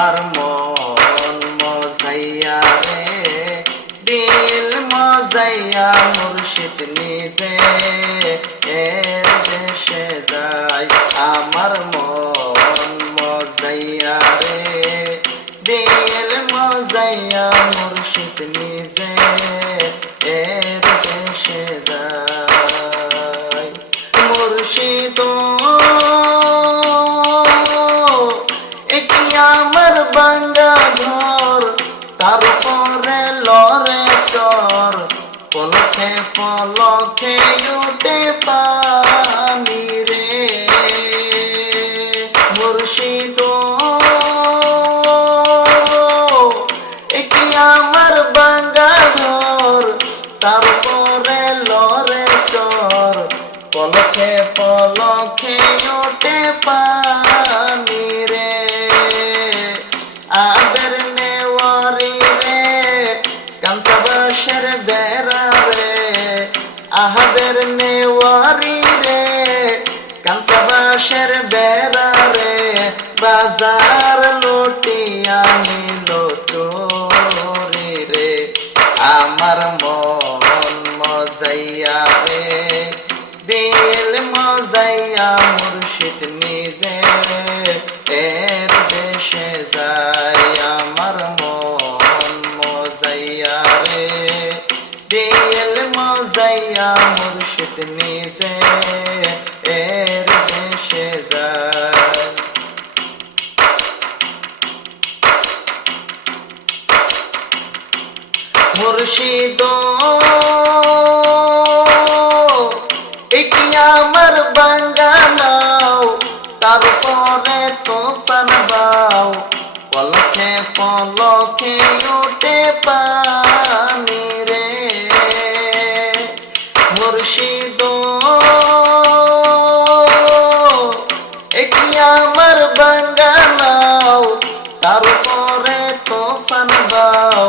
আমার মন মজাইয়া রে দিল মজাইয়া মুর্শিদ নিজে এর দেশে যায় আমার মন মজাইয়া রে দিল মজাইয়া মুর্শিদ নিজে এর দেশে যায় মুর্শিদ আমার বাঙ্গা ঘর তারপরে লরে চর পলকে পলকে উঠে পানি রে মুর্শিদ আমার বাঙ্গা ঘর তারপরে লরে চর পলকে পলকে উঠে পানি রে আদর নেওয়ারি রে কানসাবাসের বেড়া রে আহাদের নেওয়ারি রে কানসাবাসের বেড়া রে বাজার লুটিয়া নিল চোরি রে আমার মন মজাইয়া রে দিল মজাইয়া মুর্শিদ নিজে এর দেশে যায় আমার মন মজাইয়া রে দিল মজাইয়া মুর্শিদ নিজে এর দেশে যায় মুর্শিদ আমার বাঙ্গা নাও তারপরে তোফান বাও পলকে পলকে উঠে পানি রে মুর্শিদ আমার বাঙ্গা নাও তারপরে তোফান বাও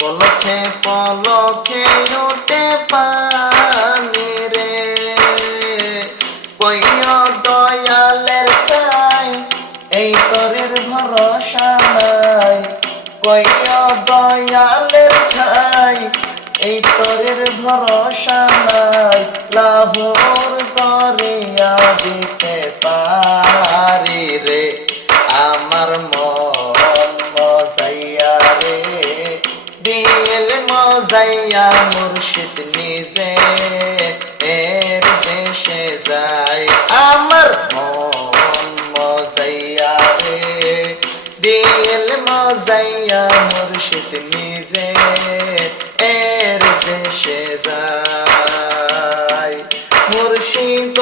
পলকে পলকে উঠে পানি রে কইও দয়ালের চাই এই তরের ভরসা নাই কইও দয়ালের চাই এই তরের ভরসা নাই লাহোর দরিয়া দিতে পারি রে আমার মন মজাইয়া রে দিল মজাইয়া মুর্শিদ নিজে এর দেশে যায় আমার মন মজাইয়া রে দিল মজাইয়া মুর্শিদ নিজে এর দেশে যায় মুর্শিদ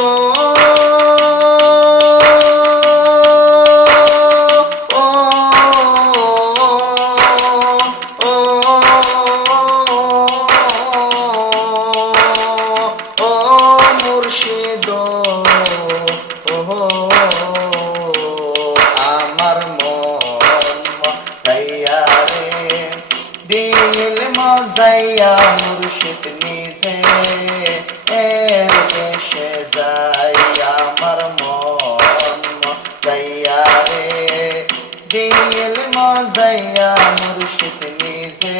মুর্শিদ আমার মন মজাইয়া রে দিল মজাইয়া মুর্শিদ নিজে এর দেশে যায় আমার মন মজাইয়া রে দিল মজাইয়া মুর্শিদ নিজে